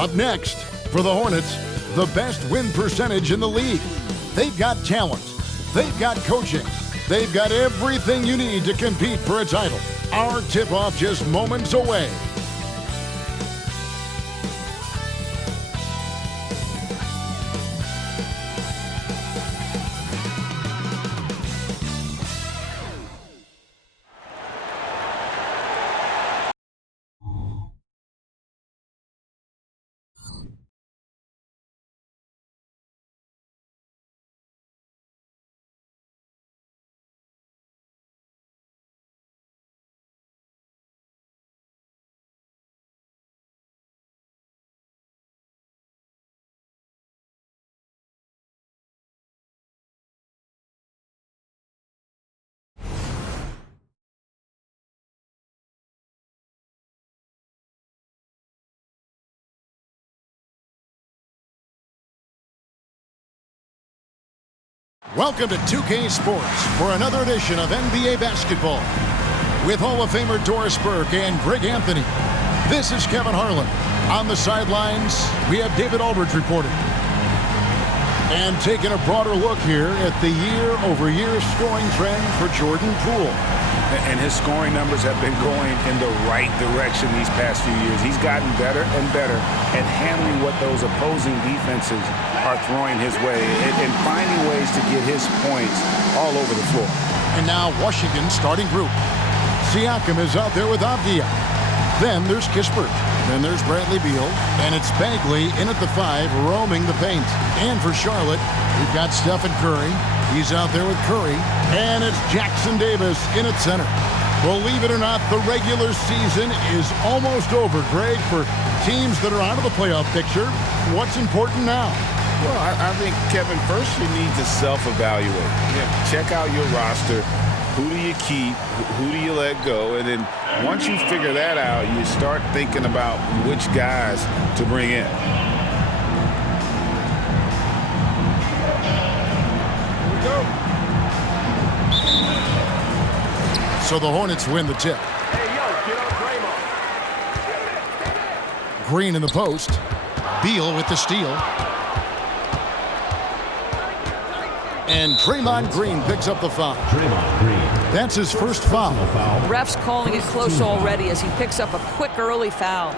Up next, for the Hornets, the best win percentage in the league. They've got talent. They've got coaching. They've got everything you need to compete for a title. Our tip-off just moments away. Welcome to 2K Sports for another edition of NBA basketball. With Hall of Famer Doris Burke and Greg Anthony, this is Kevin Harlan. On the sidelines, we have David Aldridge reporting. And taking a broader look here at the year-over-year scoring trend for Jordan Poole. And his scoring numbers have been going in the right direction these past few years. He's gotten better and better at handling what those opposing defenses are throwing his way and finding ways to get his points all over the floor. And now Washington's starting group. Siakam is out there with Avdia. Then there's Kispert. Then there's Bradley Beal. And it's Bagley in at the 5, roaming the paint. And for Charlotte, we've got Stephen Curry. He's out there with Curry. And it's Jackson Davis in at center. Believe it or not, the regular season is almost over, Greg, for teams that are out of the playoff picture. What's important now? Well, I think, Kevin, first you need to self-evaluate. Check out your roster. Who do you keep? Who do you let go? And then once you figure that out, you start thinking about which guys to bring in. So the Hornets win the tip. Hey, yo, get on Draymond. Green in the post. Beal with the steal. And Draymond Green picks up the foul. That's his first foul. Ref's calling it close already as he picks up a quick early foul.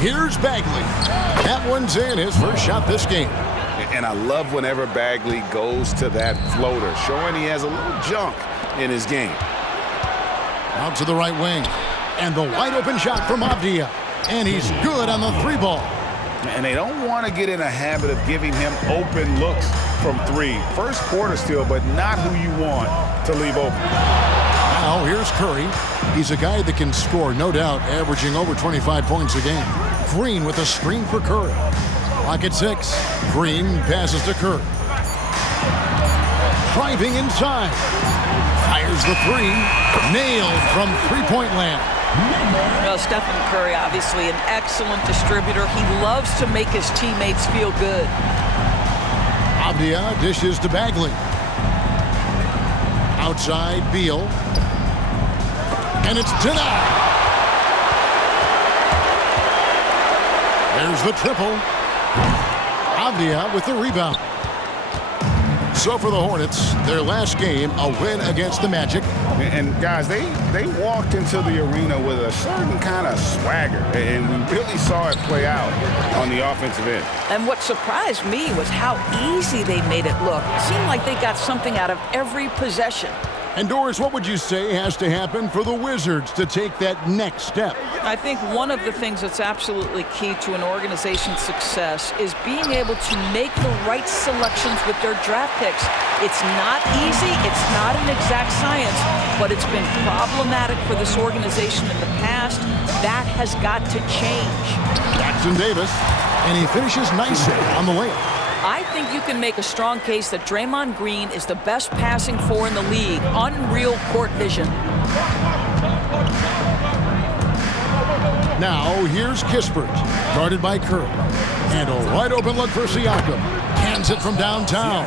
Here's Bagley. That one's in, his first shot this game. And I love whenever Bagley goes to that floater, showing he has a little junk in his game. Out to the right wing. And the wide open shot from Avdia. And he's good on the 3 ball. And they don't want to get in a habit of giving him open looks from 3. First quarter still, but not who you want to leave open. Now here's Curry. He's a guy that can score, no doubt, averaging over 25 points a game. Green with a screen for Curry. Clock at 6. Green passes to Curry. Driving inside. Fires the 3. Nailed from three-point land. Well, Stephen Curry, obviously an excellent distributor. He loves to make his teammates feel good. Avdia dishes to Bagley. Outside, Beal. And it's denied. There's the triple. Avdia with the rebound. So for the Hornets, their last game, a win against the Magic. And guys, they walked into the arena with a certain kind of swagger, and we really saw it play out on the offensive end. And what surprised me was how easy they made it look. It seemed like they got something out of every possession. And Doris, what would you say has to happen for the Wizards to take that next step? I think one of the things that's absolutely key to an organization's success is being able to make the right selections with their draft picks. It's not easy, it's not an exact science, but it's been problematic for this organization in the past. That has got to change. Jackson Davis, and he finishes nicely on the layup. I think you can make a strong case that Draymond Green is the best passing four in the league. Unreal court vision. Now here's Kispert, guarded by Curry. And a wide open look for Siakam. Hands it from downtown.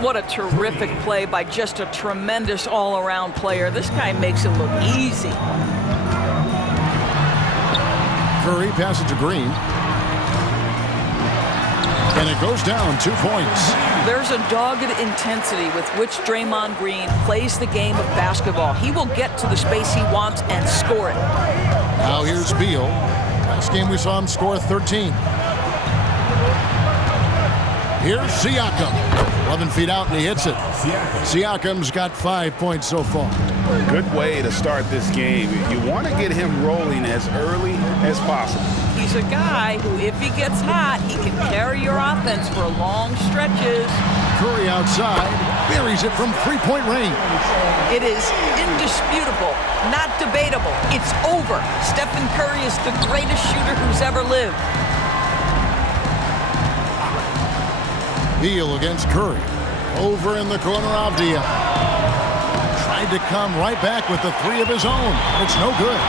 What a terrific play by just a tremendous all-around player. This guy makes it look easy. Curry passes to Green. And it goes down 2 points. There's a dogged intensity with which Draymond Green plays the game of basketball. He will get to the space he wants and score it. Now here's Beal. Last game we saw him score 13. Here's Siakam. 11 feet out and he hits it. Siakam's got 5 points so far. Good way to start this game. You want to get him rolling as early as possible. He's a guy who, if he gets hot, he can carry your offense for long stretches. Curry outside, buries it from three-point range. It is indisputable, not debatable. It's over. Stephen Curry is the greatest shooter who's ever lived. Beal against Curry. Over in the corner, Avdia. Tried to come right back with the three of his own. It's no good.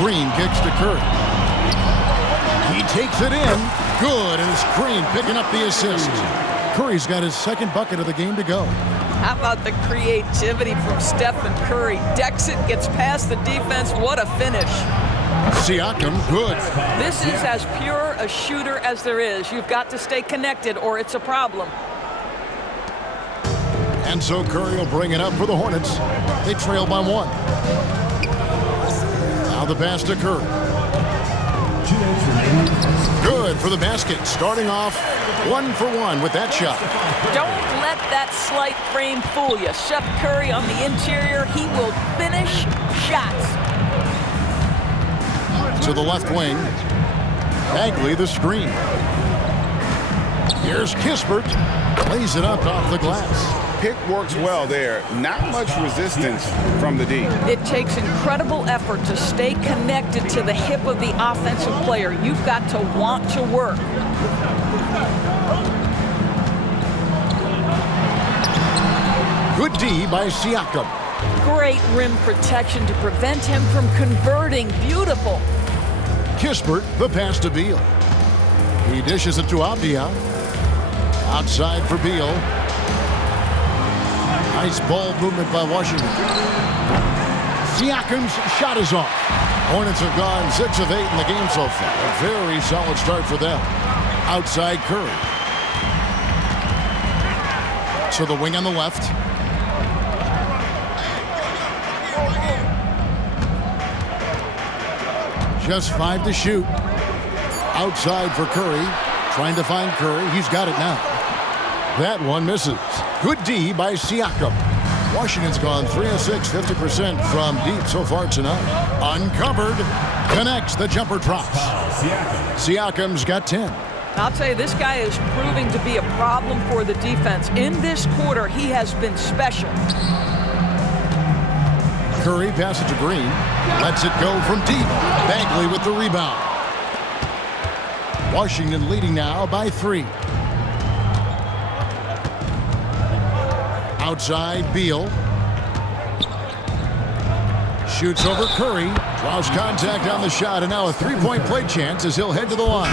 Green kicks to Curry. He takes it in. Good, and it's Green picking up the assist. Curry's got his second bucket of the game to go. How about the creativity from Stephen Curry? Decks it, gets past the defense. What a finish. Siakam, good. This is as pure a shooter as there is. You've got to stay connected or it's a problem. And so Curry will bring it up for the Hornets. They trail by 1. Now the pass to Curry. Good for the basket. Starting off 1 for 1 with that shot. Don't let that slight frame fool you. Steph Curry on the interior. He will finish shots. To the left wing. Bagley the screen. Here's Kispert. Lays it up off the glass. Pick works well there. Not much resistance from the D. It takes incredible effort to stay connected to the hip of the offensive player. You've got to want to work. Good D by Siakam. Great rim protection to prevent him from converting. Beautiful. Kispert, the pass to Beal. He dishes it to Avdia. Outside for Beal. Nice ball movement by Washington. Siakam's shot is off. Hornets have gone 6 of 8 in the game so far. A very solid start for them. Outside Curry. To the wing on the left. Just 5 to shoot. Outside for Curry. Trying to find Curry. He's got it now. That one misses. Good D by Siakam. Washington's gone 3 of 6, 50% from deep so far tonight. Uncovered. Connects. The jumper drops. Siakam's got 10. I'll tell you, this guy is proving to be a problem for the defense. In this quarter, he has been special. Curry passes to Green. Lets it go from deep. Bagley with the rebound. Washington leading now by 3. Outside, Beal. Shoots over Curry. Draws contact on the shot, and now a 3-point play chance as he'll head to the line.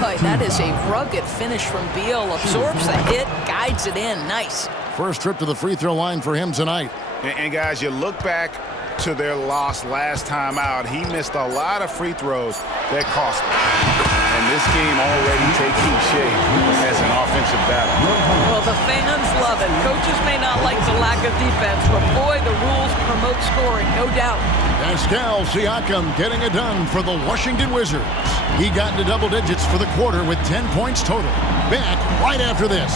Boy, that is a rugged finish from Beal. Absorbs the hit, guides it in. Nice. First trip to the free throw line for him tonight. And guys, you look back to their loss last time out. He missed a lot of free throws that cost him. And this game already taking shape as an offensive battle. Well, the fans love it. Coaches may not like the lack of defense, but boy, the rules promote scoring, no doubt. Pascal Siakam getting it done for the Washington Wizards. He got into double digits for the quarter with 10 points total. Back right after this.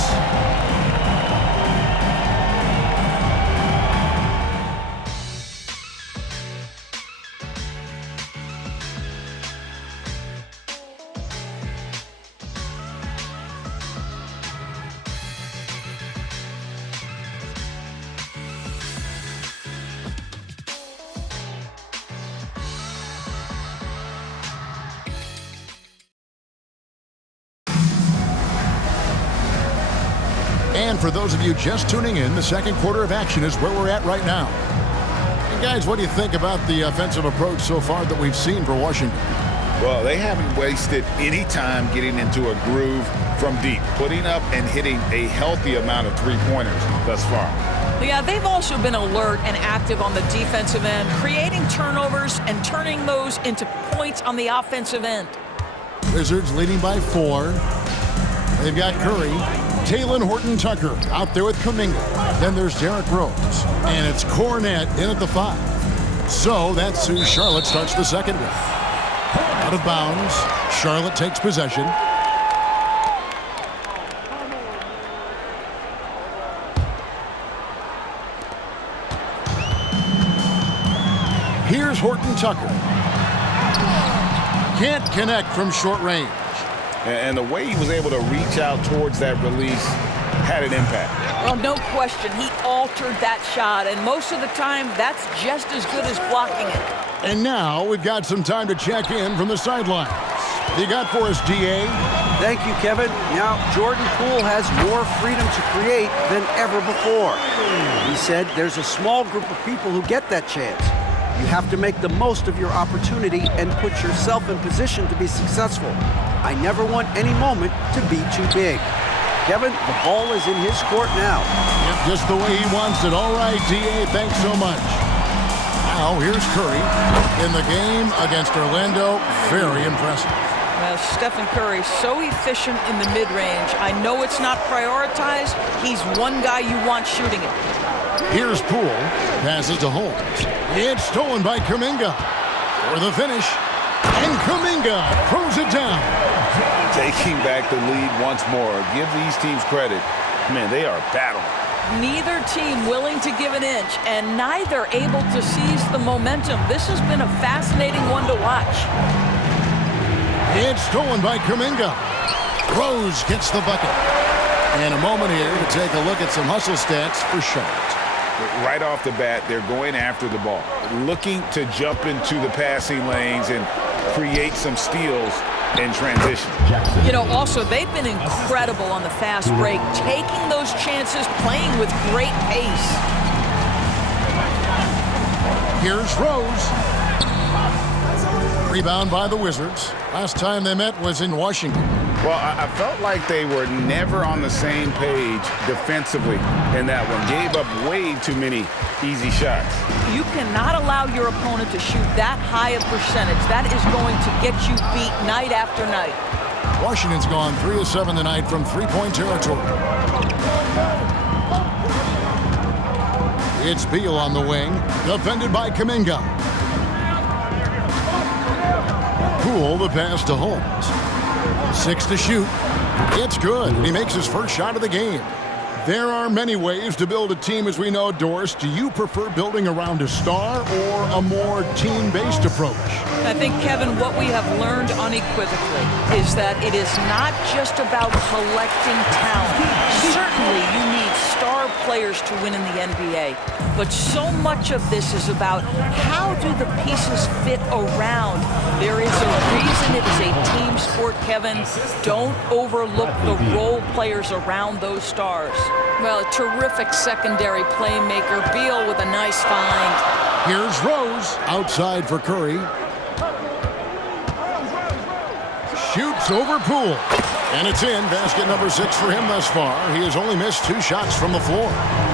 And for those of you just tuning in, the second quarter of action is where we're at right now. And guys, what do you think about the offensive approach so far that we've seen for Washington? Well, they haven't wasted any time getting into a groove from deep, putting up and hitting a healthy amount of three-pointers thus far. Yeah, they've also been alert and active on the defensive end, creating turnovers and turning those into points on the offensive end. Wizards leading by 4. They've got Curry, Talen Horton-Tucker out there with Kuminga. Then there's Derrick Rose, and it's Cornette in at the 5. So that's who Charlotte starts the second with. Out of bounds, Charlotte takes possession. Here's Horton-Tucker. Can't connect from short range. And the way he was able to reach out towards that release had an impact. Well, no question. He altered that shot, and most of the time, that's just as good as blocking it. And now we've got some time to check in from the sidelines. You got for us, D.A.? Thank you, Kevin. Now, Jordan Poole has more freedom to create than ever before. He said there's a small group of people who get that chance. You have to make the most of your opportunity and put yourself in position to be successful. I never want any moment to be too big. Kevin, the ball is in his court now. Yep, just the way he wants it. All right, D.A., thanks so much. Now, here's Curry in the game against Orlando. Very impressive. Well, Stephen Curry, so efficient in the mid-range. I know it's not prioritized. He's one guy you want shooting it. Here's Poole. Passes to Holmes. It's stolen by Kuminga. For the finish. And Kuminga throws it down. Taking back the lead once more. Give these teams credit. Man, they are battling. Neither team willing to give an inch, and neither able to seize the momentum. This has been a fascinating one to watch. It's stolen by Kuminga. Rose gets the bucket. And a moment here to take a look at some hustle stats for Charlotte. Right off the bat, they're going after the ball, looking to jump into the passing lanes and create some steals in transition. You know, also, they've been incredible on the fast break, taking those chances, playing with great pace. Here's Rose. Rebound by the Wizards. Last time they met was in Washington. Well, I felt like they were never on the same page defensively in that one. Gave up way too many easy shots. You cannot allow your opponent to shoot that high a percentage. That is going to get you beat night after night. Washington's gone 3 of 7 tonight from three-point territory. It's Beal on the wing, defended by Kuminga. Poole, the pass to Holmes. 6 to shoot. It's good. He makes his first shot of the game. There are many ways to build a team, as we know, Doris. Do you prefer building around a star or a more team-based approach? I think, Kevin, what we have learned unequivocally is that it is not just about collecting talent. Certainly, you need star players to win in the NBA. But so much of this is about how do the pieces fit around. There is a reason it is a team sport, Kevin. Don't overlook the role players around those stars. Well, a terrific secondary playmaker. Beal with a nice find. Here's Rose outside for Curry. Shoots over Poole. And it's in. Basket number 6 for him thus far. He has only missed 2 shots from the floor.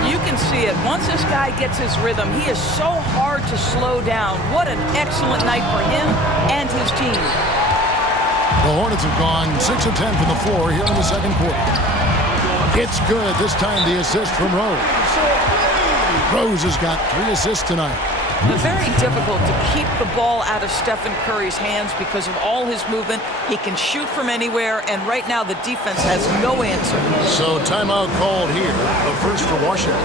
You can see it. Once this guy gets his rhythm, he is so hard to slow down. What an excellent night for him and his team. The Hornets have gone 6 of 10 from the floor here in the second quarter. It's good. This time the assist from Rose. Rose has got 3 assists tonight. Very difficult to keep the ball out of Stephen Curry's hands because of all his movement. He can shoot from anywhere, and right now the defense has no answer. So timeout called here, the first for Washington.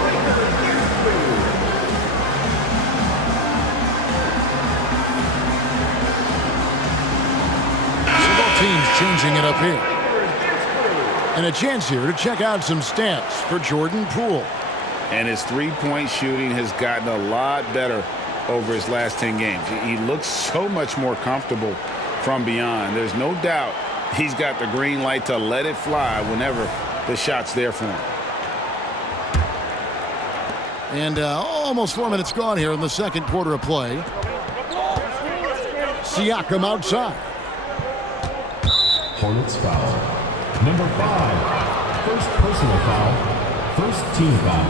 Both teams changing it up here. And a chance here to check out some stats for Jordan Poole. And his three-point shooting has gotten a lot better over his last 10 games. He looks so much more comfortable from beyond. There's no doubt he's got the green light to let it fly whenever the shot's there for him. And almost 4 minutes gone here in the second quarter of play. Siakam outside. Hornets foul. Number 5, first personal foul, first team foul.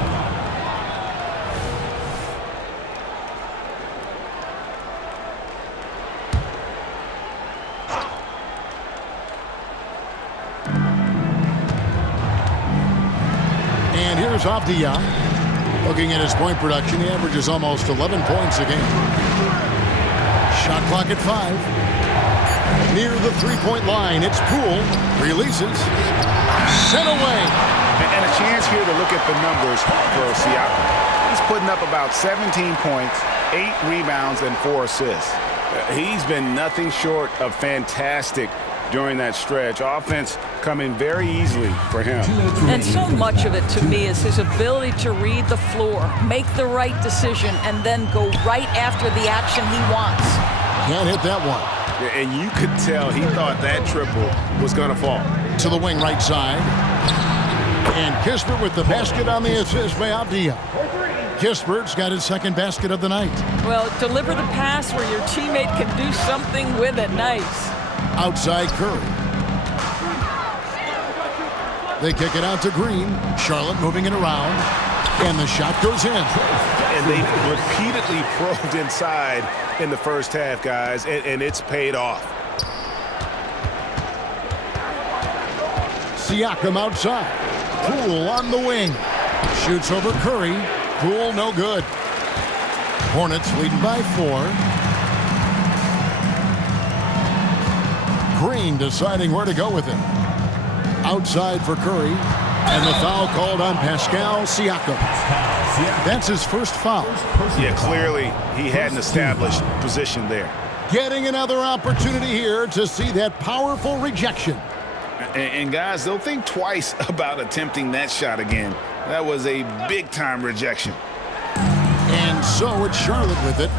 And here's Avdia. Looking at his point production, he averages almost 11 points a game. Shot clock at 5. Near the three-point line, it's Poole. Releases. Sent away. And a chance here to look at the numbers for Siakam. He's putting up about 17 points, 8 rebounds, and 4 assists. He's been nothing short of fantastic during that stretch. Offense coming very easily for him. And so much of it to me is his ability to read the floor, make the right decision, and then go right after the action he wants. Can't hit that one. And you could tell he thought that triple was going to fall. To the wing right side. And Kispert with the basket on the assist by Avdia. Kispert's got his second basket of the night. Well, deliver the pass where your teammate can do something with it. Nice. Outside Curry. They kick it out to Green. Charlotte moving it around. And the shot goes in. And they've repeatedly probed inside in the first half, guys, and it's paid off. Siakam outside. Poole on the wing. Shoots over Curry. Poole no good. Hornets leading by 4. Green deciding where to go with it. Outside for Curry. And the foul called on Pascal Siakam. That's his first foul. Yeah, clearly he had an established position there. Getting another opportunity here to see that powerful rejection. And guys, they'll think twice about attempting that shot again. That was a big-time rejection. And so it's Charlotte with it.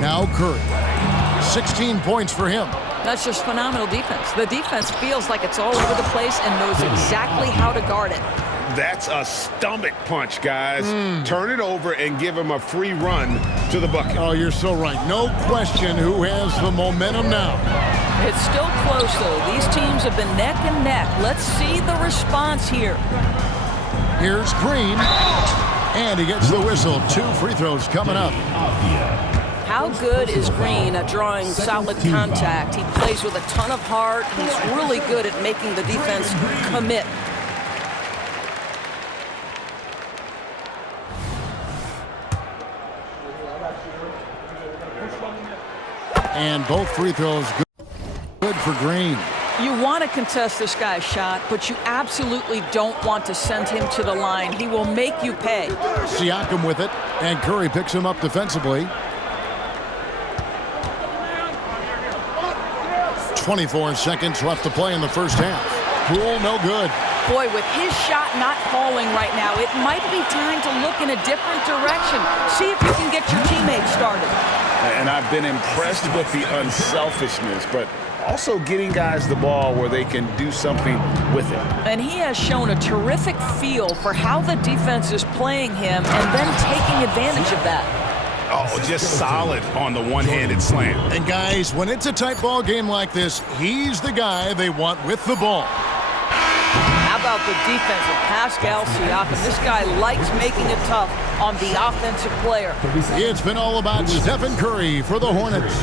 Now Curry. 16 points for him. That's just phenomenal defense. The defense feels like it's all over the place and knows exactly how to guard it. That's a stomach punch, guys. Turn it over and give him a free run to the bucket. Oh, you're so right. No question who has the momentum now. It's still close, though. These teams have been neck and neck. Let's see the response here. Here's Green. And he gets the whistle. 2 free throws coming up. How good is Green at drawing solid contact? He plays with a ton of heart. He's really good at making the defense commit. And both free throws good for Green. You want to contest this guy's shot, but you absolutely don't want to send him to the line. He will make you pay. Siakam with it, and Curry picks him up defensively. 24 seconds left to play in the first half. Poole no good. Boy, with his shot not falling right now, it might be time to look in a different direction. See if you can get your teammates started. And I've been impressed with the unselfishness, but also getting guys the ball where they can do something with it. And he has shown a terrific feel for how the defense is playing him and then taking advantage of that. Oh, just solid on the one-handed slam. And guys, when it's a tight ball game like this, he's the guy they want with the ball. How about the defense of Pascal Siakam? This guy likes making it tough on the offensive player. It's been all about Stephen Curry for the Hornets.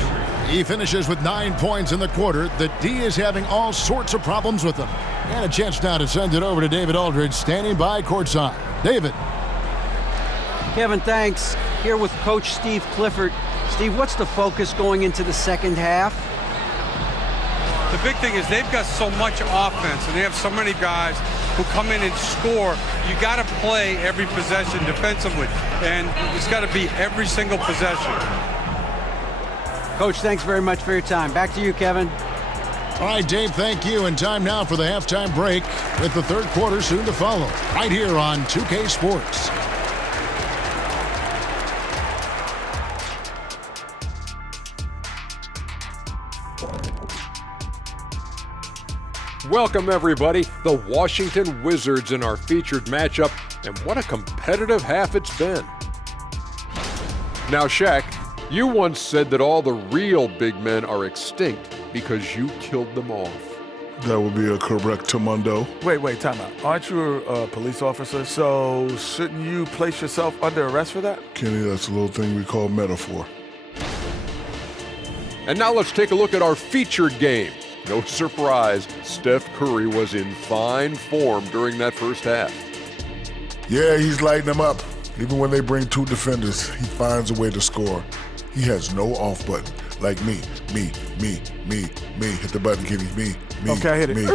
He finishes with 9 points in the quarter. The D is having all sorts of problems with him. And a chance now to send it over to David Aldridge, standing by courtside. David. Kevin, thanks. Here with Coach Steve Clifford. Steve, what's the focus going into the second half? The big thing is they've got so much offense, and they have so many guys who come in and score. You got to play every possession defensively, and it's got to be every single possession. Coach, thanks very much for your time. Back to you, Kevin. All right, Dave, thank you. And time now for the halftime break with the third quarter soon to follow. Right here on 2K Sports. Welcome, everybody. The Washington Wizards in our featured matchup, and what a competitive half it's been. Now, Shaq, you once said that all the real big men are extinct. because you killed them off. That would be a correct Mundo. Wait, time out. Aren't you a police officer? So shouldn't you place yourself under arrest for that? Kenny, that's a little thing we call metaphor. And now let's take a look at our featured game. No surprise, Steph Curry was in fine form during that first half. Yeah, he's lighting them up. Even when they bring two defenders, he finds a way to score. He has no off button. Like me. Hit the button, Kenny. Me. Okay, I hit it. Me.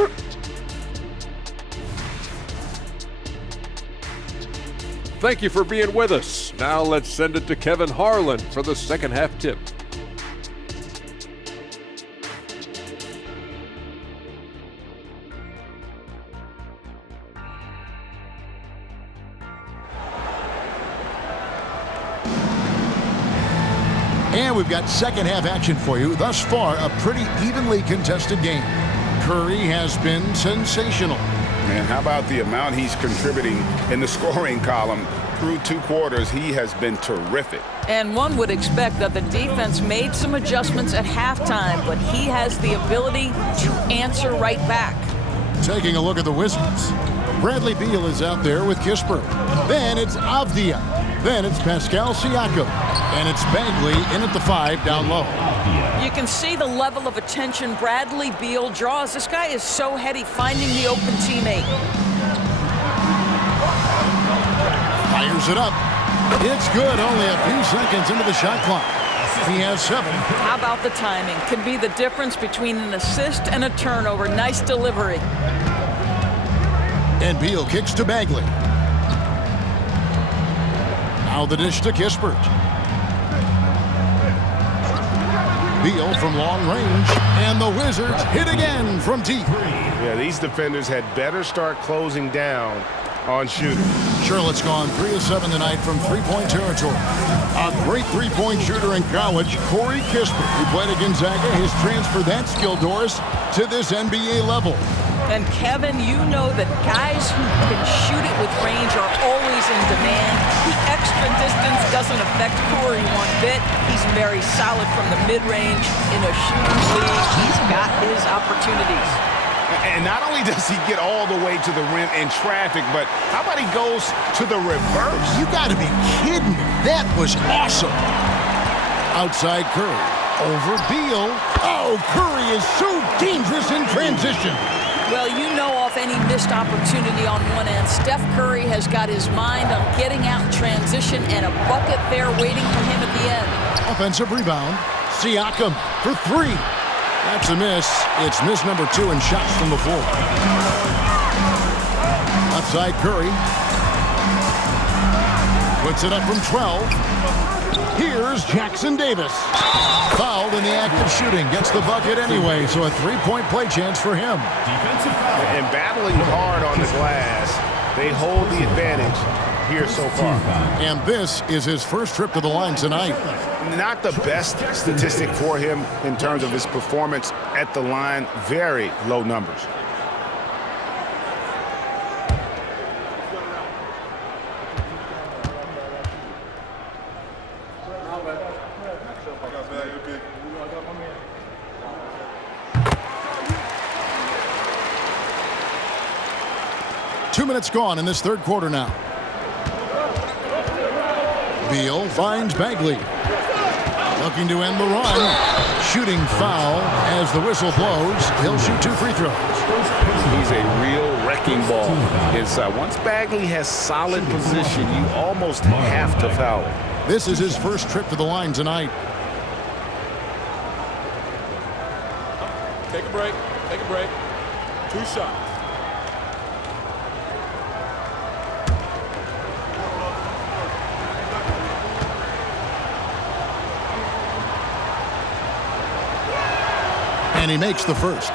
Thank you for being with us. Now let's send it to Kevin Harlan for the second half tip. And we've got second half action for you. Thus far, a pretty evenly contested game. Curry has been sensational. Man, how about the amount he's contributing in the scoring column? Through 2 quarters, he has been terrific. And one would expect that the defense made some adjustments at halftime, but he has the ability to answer right back. Taking a look at the Wizards. Bradley Beal is out there with Kispert. Then it's Avdia. Then it's Pascal Siakam. And it's Bagley in at the 5 down low. You can see the level of attention Bradley Beal draws. This guy is so heady finding the open teammate. Fires it up. It's good. Only a few seconds into the shot clock. He has 7. How about the timing? Could be the difference between an assist and a turnover. Nice delivery. And Beal kicks to Bagley. Now the dish to Kispert. Beal from long range, and the Wizards hit again from deep. Yeah, these defenders had better start closing down on shooting. Charlotte's gone 3 of 7 tonight from three-point territory. A great three-point shooter in college, Corey Kispert, who played at Gonzaga, has transferred that skill, Doris, to this NBA level. And Kevin, you know that guys who can shoot it with range are always in demand. The extra distance doesn't affect Corey one bit. He's very solid from the mid-range. In a shooter's league, he's got his opportunities. And not only does he get all the way to the rim in traffic, but how about he goes to the reverse? You got to be kidding me. That was awesome. Outside Curry. Over Beal. Oh, Curry is so dangerous in transition. Well, you know off any missed opportunity on one end, Steph Curry has got his mind on getting out in transition and a bucket there waiting for him at the end. Offensive rebound. Siakam for 3. That's a miss. It's miss number 2 and shots from the floor. Outside Curry. Puts it up from 12. Here's Jackson Davis. Fouled in the act of shooting. Gets the bucket anyway, so a 3-point play chance for him. And battling hard on the glass, they hold the advantage here so far. And this is his first trip to the line tonight. Not the best statistic for him in terms of his performance at the line. Very low numbers. Two minutes gone in this third quarter now. Beal finds Bagley. Looking to end the run. Shooting foul as the whistle blows. He'll shoot 2 free throws. He's a real wrecking ball inside. Once Bagley has solid position, you almost have to foul him. This is his first trip to the line tonight. Take a break. Take a break. 2 shots. And he makes the first.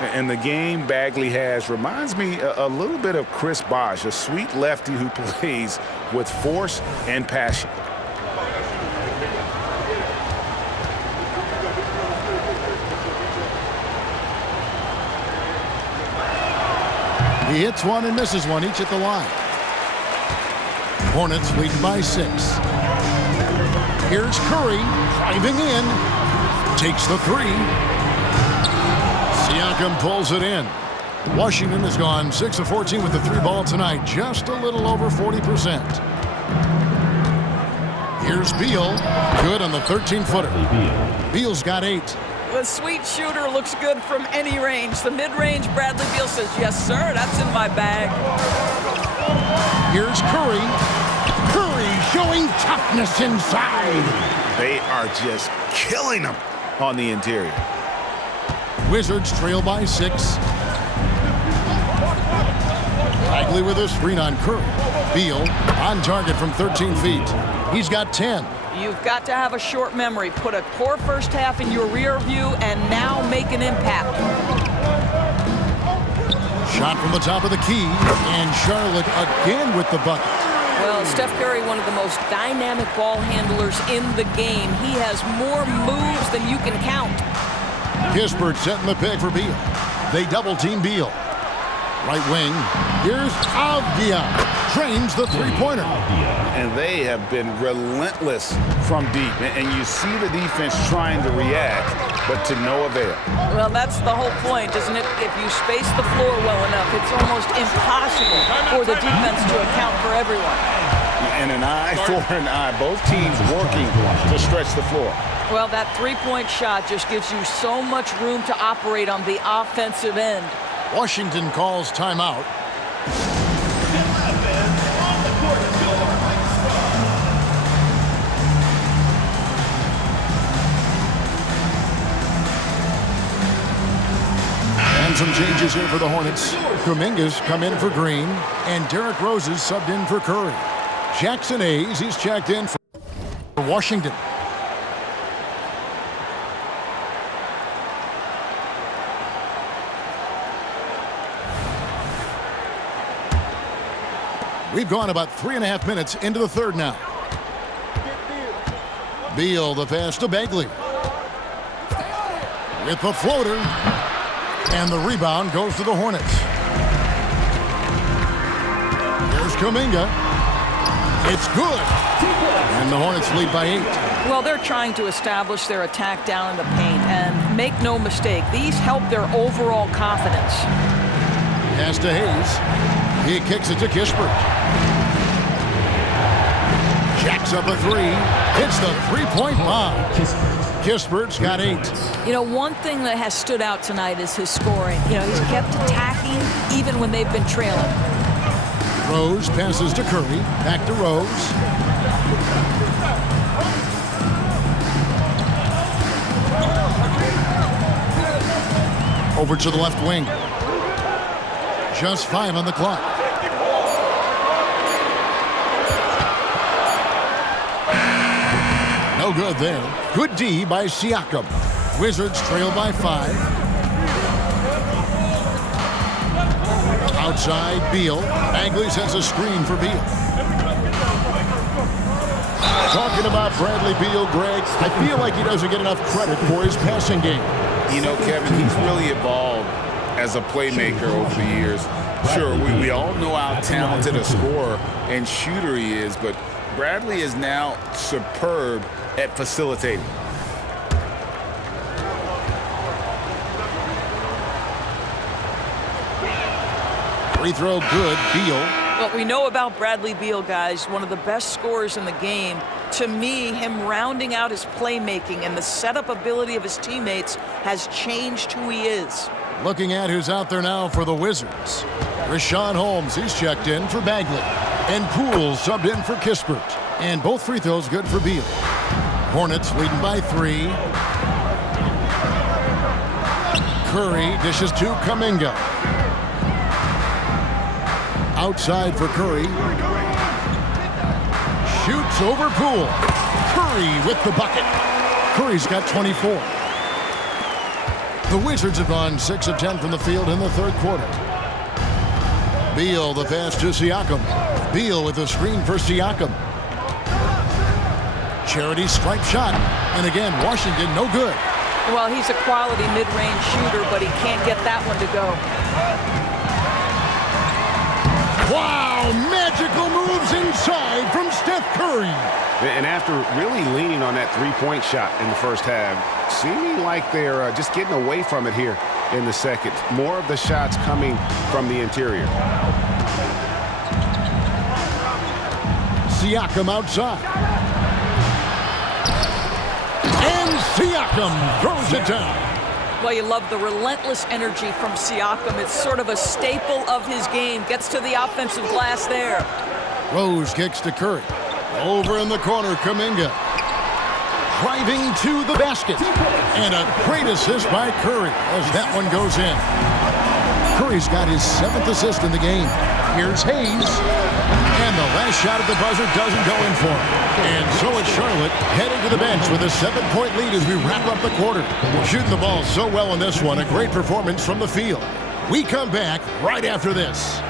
And the game Bagley has reminds me a little bit of Chris Bosh, a sweet lefty who plays with force and passion. He hits one and misses one, each at the line. Hornets leading by 6. Here's Curry driving in. Takes the 3. Siakam pulls it in. Washington has gone 6 of 14 with the 3-ball tonight, just a little over 40%. Here's Beal, good on the 13-footer. Beal's got 8. The sweet shooter looks good from any range. The mid-range, Bradley Beal says, yes, sir, that's in my bag. Here's Curry. Curry showing toughness inside. They are just killing them on the interior. Wizards trail by 6. Bagley with a screen on Curry. Beal on target from 13 feet. He's got 10. You've got to have a short memory. Put a poor first half in your rear view and now make an impact. Shot from the top of the key, and Charlotte again with the bucket. Well, Steph Curry, one of the most dynamic ball handlers in the game. He has more moves than you can count. Kispert setting the pick for Beal. They double-team Beal. Right wing, here's Avdia. Trains the three-pointer. And they have been relentless from deep. And you see the defense trying to react, but to no avail. Well, that's the whole point, isn't it? If you space the floor well enough, it's almost impossible for the defense to account for everyone. And an eye for an eye. Both teams working to stretch the floor. Well, that three-point shot just gives you so much room to operate on the offensive end. Washington calls timeout. And some changes here for the Hornets. Kuminga's come in for Green, and Derrick Rose is subbed in for Curry. Jackson Hayes, he's checked in for Washington. We've gone about 3.5 minutes into the third now. Beal, the pass to Bagley. With the floater. And the rebound goes to the Hornets. Here's Kuminga. It's good. And the Hornets lead by 8. Well, they're trying to establish their attack down in the paint. And make no mistake, these help their overall confidence. Pass to Hayes. He kicks it to Kispert. Jacks up a 3. Hits the three-point bomb. Kispert's got 8. You know, one thing that has stood out tonight is his scoring. You know, he's kept attacking even when they've been trailing. Rose passes to Curry. Back to Rose. Over to the left wing. Just 5 on the clock. No good there. Good D by Siakam. Wizards trail by 5. Outside, Beal. Bagley sends a screen for Beal. Talking about Bradley Beal, Greg, I feel like he doesn't get enough credit for his passing game. You know, Kevin, he's really evolved as a playmaker over the years. Sure, we all know how talented a scorer and shooter he is, but Bradley is now superb at facilitating. Free throw good, Beal. What we know about Bradley Beal, guys, one of the best scorers in the game. To me, him rounding out his playmaking and the setup ability of his teammates has changed who he is. Looking at who's out there now for the Wizards. Rashawn Holmes, he's checked in for Bagley. And Poole subbed in for Kispert. And both free throws good for Beal. Hornets leading by 3. Curry dishes to Kuminga. Outside for Curry. Shoots over Poole. Curry with the bucket. Curry's got 24. The Wizards have gone 6 of 10 from the field in the third quarter. Beal, the pass to Siakam. Beal with the screen for Siakam. Charity stripe shot. And again, Washington no good. Well, he's a quality mid-range shooter, but he can't get that one to go. Wow, magical moves inside from Steph Curry. And after really leaning on that three-point shot in the first half, seeming like they're just getting away from it here in the second. More of the shots coming from the interior. Siakam outside. And Siakam throws it down. Well, you love the relentless energy from Siakam. It's sort of a staple of his game. Gets to the offensive glass there. Rose kicks to Curry. Over in the corner, Kuminga. Driving to the basket. And a great assist by Curry as that one goes in. Curry's got his 7th assist in the game. Here's Hayes. And the last shot at the buzzer doesn't go in for him. And so it's Charlotte heading to the bench with a 7-point lead as we wrap up the quarter. Shooting the ball so well in this one. A great performance from the field. We come back right after this.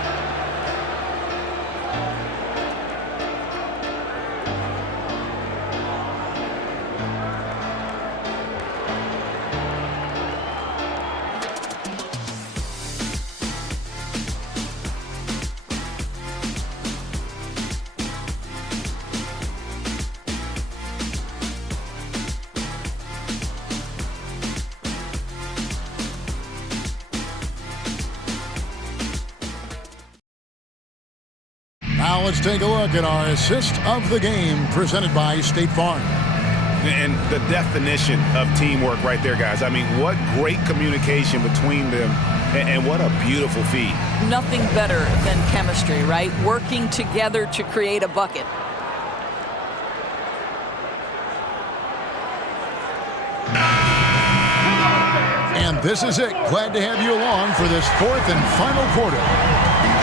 Now let's take a look at our assist of the game presented by State Farm. And the definition of teamwork right there, guys. I mean, what great communication between them, and what a beautiful feed. Nothing better than chemistry, right? Working together to create a bucket. And this is it. Glad to have you along for this 4th and final quarter.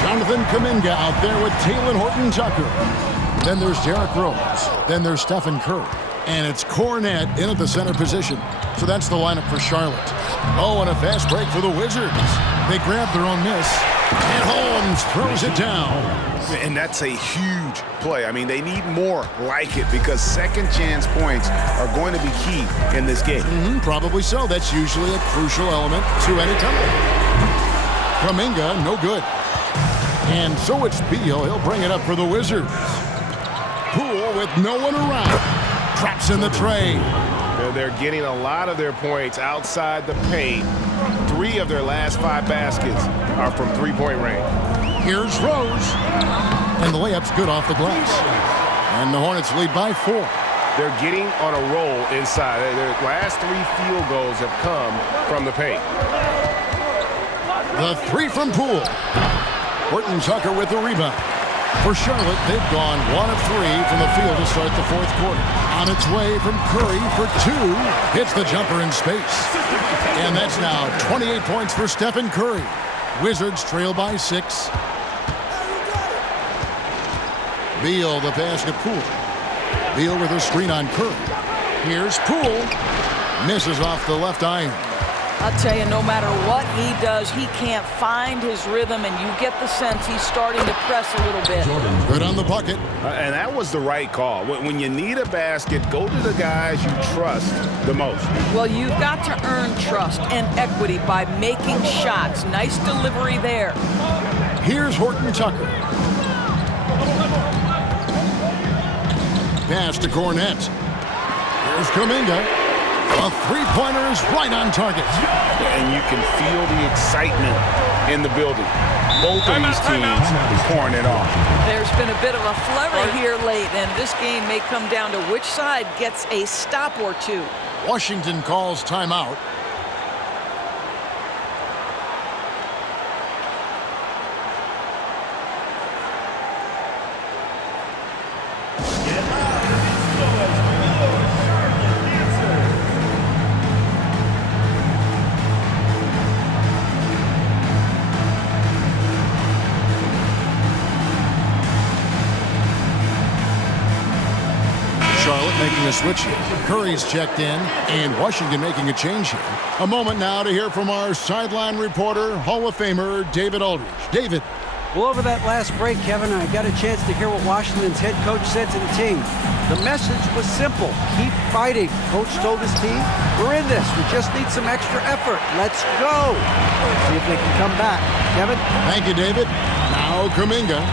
Jonathan Kuminga out there with Talen Horton-Tucker. Then there's Derrick Rose. Then there's Stephen Curry. And it's Cornette in at the center position. So that's the lineup for Charlotte. Oh, and a fast break for the Wizards. They grab their own miss. And Holmes throws it down. And that's a huge play. I mean, they need more like it because second chance points are going to be key in this game. Probably so. That's usually a crucial element to any comeback. Kuminga, no good. And so it's Beal. He'll bring it up for the Wizards. Poole with no one around. Traps in the tray. They're getting a lot of their points outside the paint. 3 of their last 5 baskets are from three-point range. Here's Rose. And the layup's good off the glass. And the Hornets lead by 4. They're getting on a roll inside. Their last 3 field goals have come from the paint. The 3 from Poole. Horton-Tucker with the rebound. For Charlotte, they've gone 1 of 3 from the field to start the 4th quarter. On its way from Curry for 2. Hits the jumper in space. And that's now 28 points for Stephen Curry. Wizards trail by 6. Beal, the pass to Poole. Beal with a screen on Curry. Here's Poole. Misses off the left iron. I'll tell you, no matter what he does, he can't find his rhythm, and you get the sense he's starting to press a little bit. Good on the bucket. And that was the right call. When you need a basket, go to the guys you trust the most. Well, you've got to earn trust and equity by making shots. Nice delivery there. Here's Horton-Tucker. Pass to Cornette. Here's Kuminga. A 3-pointer is right on target. And you can feel the excitement in the building. Both of these teams pouring it off. There's been a bit of a flurry here late, and this game may come down to which side gets a stop or 2. Washington calls timeout. Charlotte making a switch here. Curry's checked in, and Washington making a change here. A moment now to hear from our sideline reporter, Hall of Famer David Aldridge. David. Well, over that last break, Kevin, I got a chance to hear what Washington's head coach said to the team. The message was simple. Keep fighting. Coach told his team, we're in this. We just need some extra effort. Let's go. See if they can come back. Kevin? Thank you, David. Now Kuminga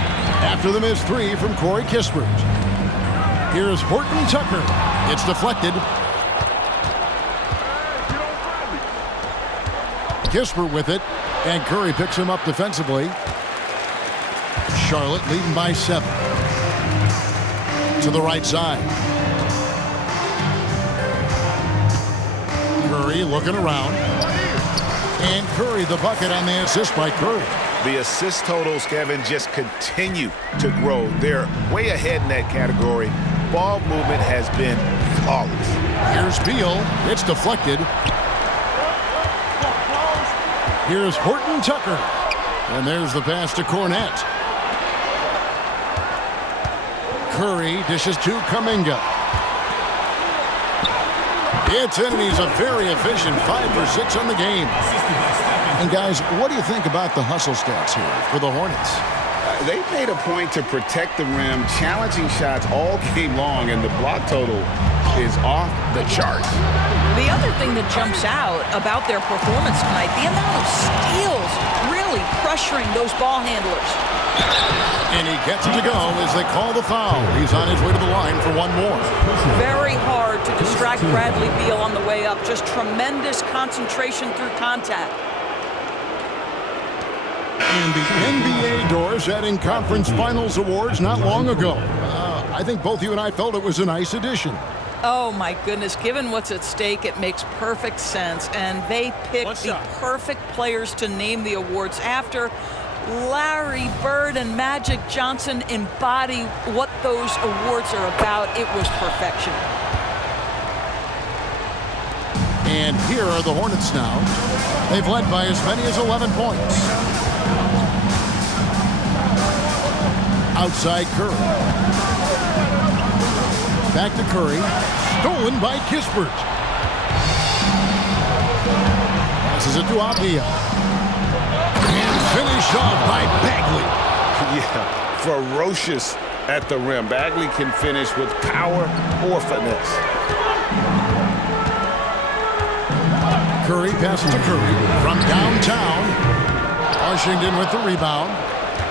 after the missed 3 from Corey Kispert. Here's Horton-Tucker. It's deflected. Kispert with it, and Curry picks him up defensively. Charlotte leading by 7. To the right side. Curry looking around. And Curry the bucket on the assist by Curry. The assist totals, Kevin, just continue to grow. They're way ahead in that category. Ball movement has been flawless. Here's Beal. It's deflected. Here's Horton Tucker. And there's the pass to Cornette. Curry dishes to Kuminga. It's in, and he's a very efficient 5 for 6 on the game. And guys, what do you think about the hustle stats here for the Hornets? They made a point to protect the rim, challenging shots all game long, and the block total is off the charts. The other thing that jumps out about their performance tonight, the amount of steals really pressuring those ball handlers. And he gets it to go as they call the foul. He's on his way to the line for one more. Very hard to distract Bradley Beal on the way up. Just tremendous concentration through contact. And the NBA doors adding conference finals awards not long ago. I think both you and I felt it was a nice addition. Oh my goodness, given what's at stake, it makes perfect sense. And they picked the perfect players to name the awards after. Larry Bird and Magic Johnson embody what those awards are about. It was perfection. And here are the Hornets now. They've led by as many as 11 points. Outside Curry. Back to Curry. Stolen by Kispert. Passes it to Avdia. And finished off by Bagley. Yeah, ferocious at the rim. Bagley can finish with power or finesse. Curry passes to Curry from downtown. Washington with the rebound.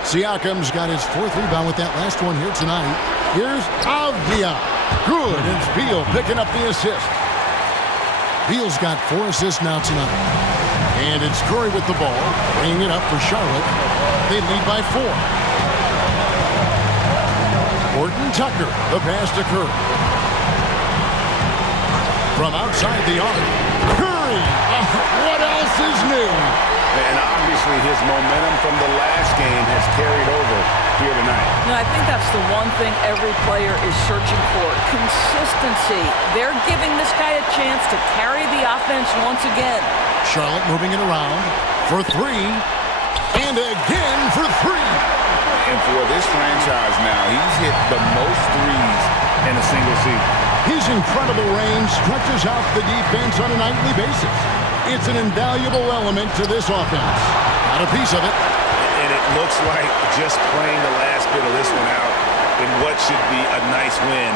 Siakam's got his 4th rebound with that last one here tonight. Here's Avdia. Good. It's Beal picking up the assist. Beal's got 4 assists now tonight. And it's Curry with the ball, bringing it up for Charlotte. They lead by 4. Horton Tucker, the pass to Curry. From outside the arc. Curry! What else is new? And obviously his momentum from the last game has carried over here tonight. No, I think that's the one thing every player is searching for. Consistency. They're giving this guy a chance to carry the offense once again. Charlotte moving it around for 3. And again for 3. And for this franchise now, he's hit the most threes in a single season. His incredible range stretches out the defense on a nightly basis. It's an invaluable element to this offense. Got a piece of it. And it looks like just playing the last bit of this one out in what should be a nice win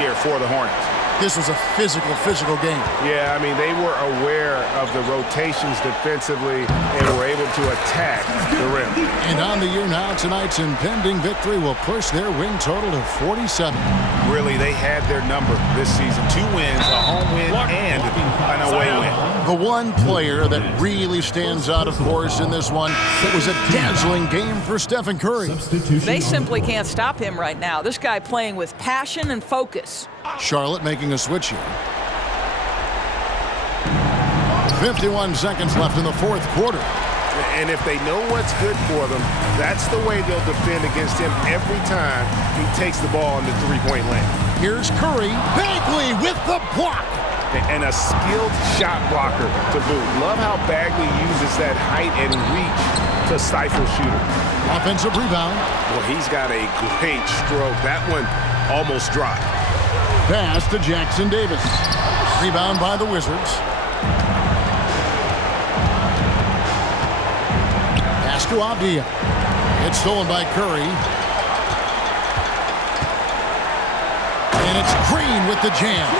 here for the Hornets. This was a physical game. Yeah, I mean, they were aware of the rotations defensively and were able to attack the rim. And on the year now, tonight's impending victory will push their win total to 47. Really, they had their number this season. 2 wins, a home win, and an away win. The one player that really stands out, of course, in this one, it was a dazzling game for Stephen Curry. They simply can't stop him right now. This guy playing with passion and focus. Charlotte making a switch here. 51 seconds left in the 4th quarter. And if they know what's good for them, that's the way they'll defend against him every time he takes the ball in the 3-point lane. Here's Curry. Bagley with the block. And a skilled shot blocker to boot. Love how Bagley uses that height and reach to stifle shooters. Offensive rebound. Well, he's got a great stroke. That one almost dropped. Pass to Jackson Davis. Rebound by the Wizards. Pass to Avdia. It's stolen by Curry. And it's Green with the jam.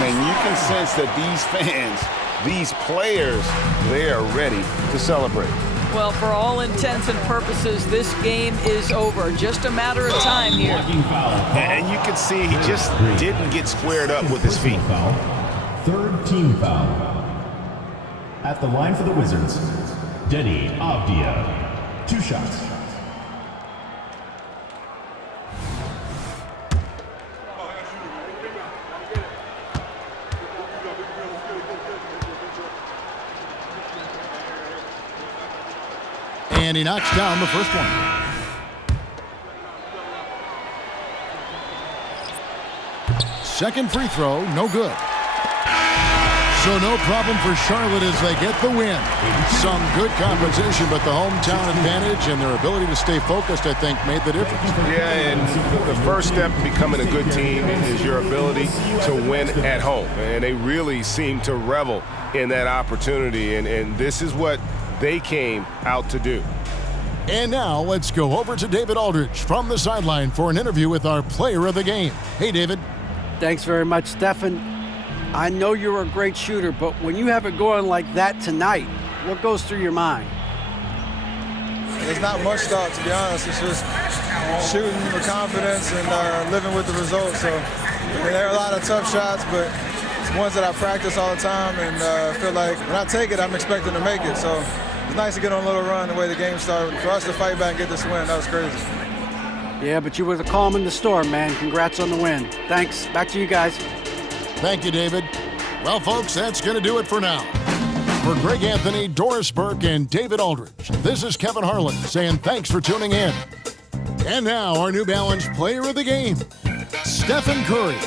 And you can sense that these fans, these players, they are ready to celebrate. Well, for all intents and purposes, this game is over. Just a matter of time here. And you can see he just didn't get squared up with his feet. 3rd team foul. At the line for the Wizards, Denny Avdia. 2 shots. And he knocks down the first one. Second free throw, no good. So no problem for Charlotte as they get the win. Some good competition, but the hometown advantage and their ability to stay focused, I think, made the difference. Yeah, and the first step in becoming a good team is your ability to win at home. And they really seem to revel in that opportunity, and this is what they came out to do. And now let's go over to David Aldridge from the sideline for an interview with our player of the game. Hey, David. Thanks very much, Stephen. I know you're a great shooter, but when you have it going like that tonight, what goes through your mind? There's not much thought, to be honest. It's just shooting with confidence and living with the results. So there are a lot of tough shots, but it's ones that I practice all the time, and I feel like when I take it, I'm expecting to make it. So it's nice to get on a little run the way the game started. For us to fight back and get this win, that was crazy. Yeah, but you were the calm in the storm, man. Congrats on the win. Thanks. Back to you guys. Thank you, David. Well, folks, that's going to do it for now. For Greg Anthony, Doris Burke, and David Aldridge, this is Kevin Harlan saying thanks for tuning in. And now, our New Balance player of the game, Stephen Curry.